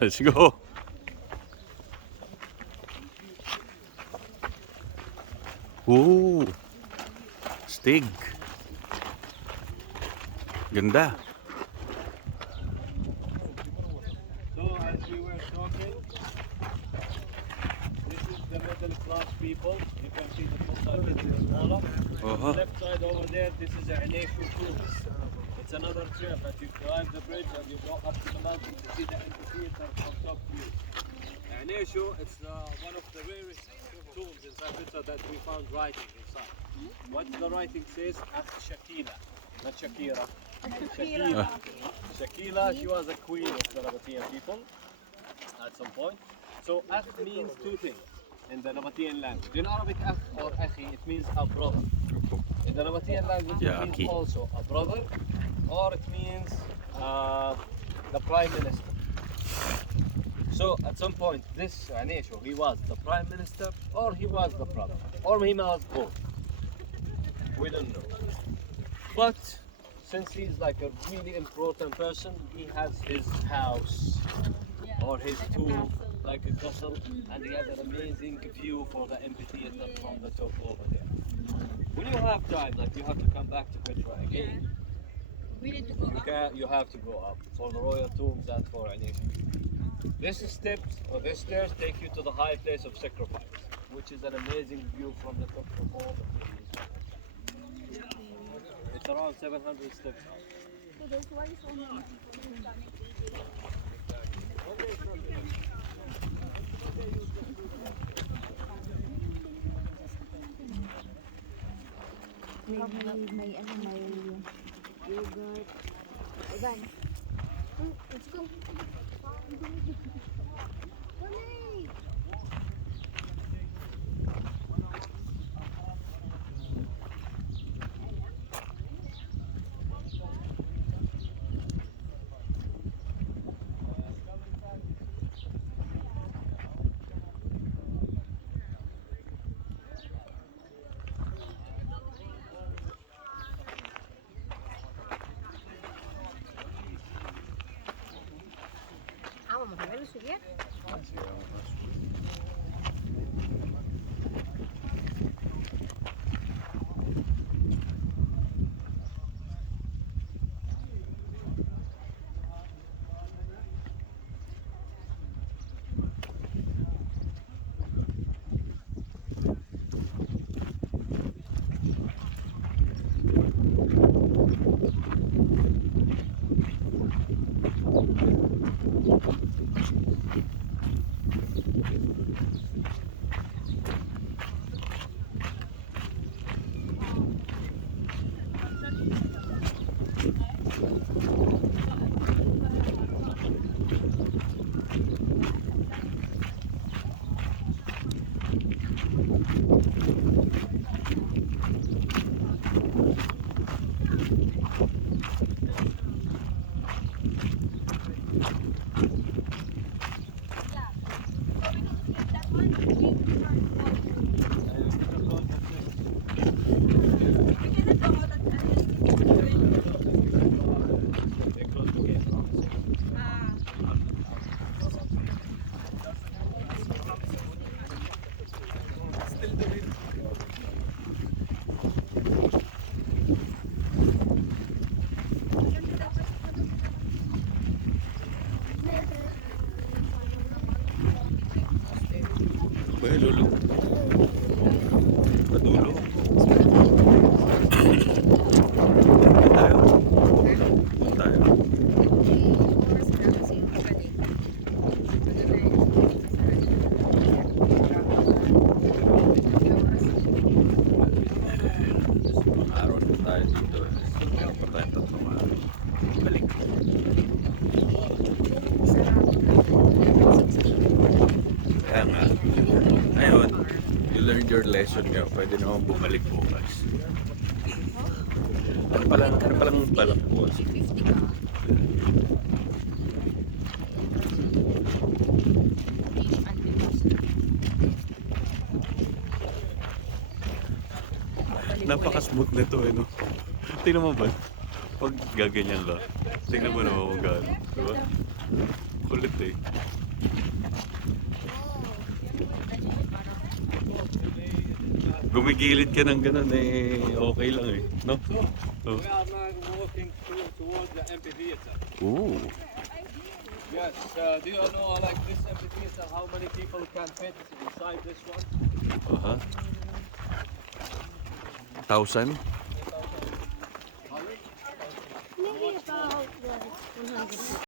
Let's go. Oh, stig. Ganda. So as we were talking, this is the middle class people. You can see the top side is smaller. Uh-huh. Left side over there, this is a Aneshu Tours. It's another trail that you climb the bridge and you go up to the mountain to see the amphitheater from top view. Aneshu, it's one of the rarest tombs in Safita that we found writing inside. What the writing says, Akh Shakila, not Shakira. Shakila. Shakila, she was a queen of the Nabatean people at some point. So Akh means two things in the Nabatean language. In Arabic, Akh or Akhi, it means a brother. In the Nabatean language, Yeah, it means Akhi. also a brother, or it means the prime minister. So at some point, this Aneshu, he was the prime minister, or he was the brother, or he was both. We don't know. But since he's like a really important person, he has his house or his tomb, like a castle, and he has an amazing view for the amphitheater from the top over there. When you have time, like you have to come back to Petra again, We need to go up. you have to go up for the royal tombs and for Anisha. This steps or this stairs take you to the high place of sacrifice, which is an amazing view from the top of all the trees. It's around 700 steps up. So that's why it's only. May yogurt. Ivan. Let's go. Vamos a verlo subir. Well, lulu. Padulo. Tayo. Tayo. Araw na tayo dito. Meron pa tayong tatlong araw. Balik. Kaya nga. Ngayon, you learned your lesson nga. Pwede naman bumalik bukas. Ano palang balak bukas? Napaka-smooth nito eh, no? Tingnan mo ba? Pag gaganyan ka. Tingnan mo naman kung gaano. Diba? Kulit eh. Gumigilid ka ng ganun eh, okay lang eh. No? Oh. We are now walking towards the amphitheater. Ooh. Yes, do you know like this amphitheater, how many people can fit inside this one? Aha. 1,000? Maybe about 100.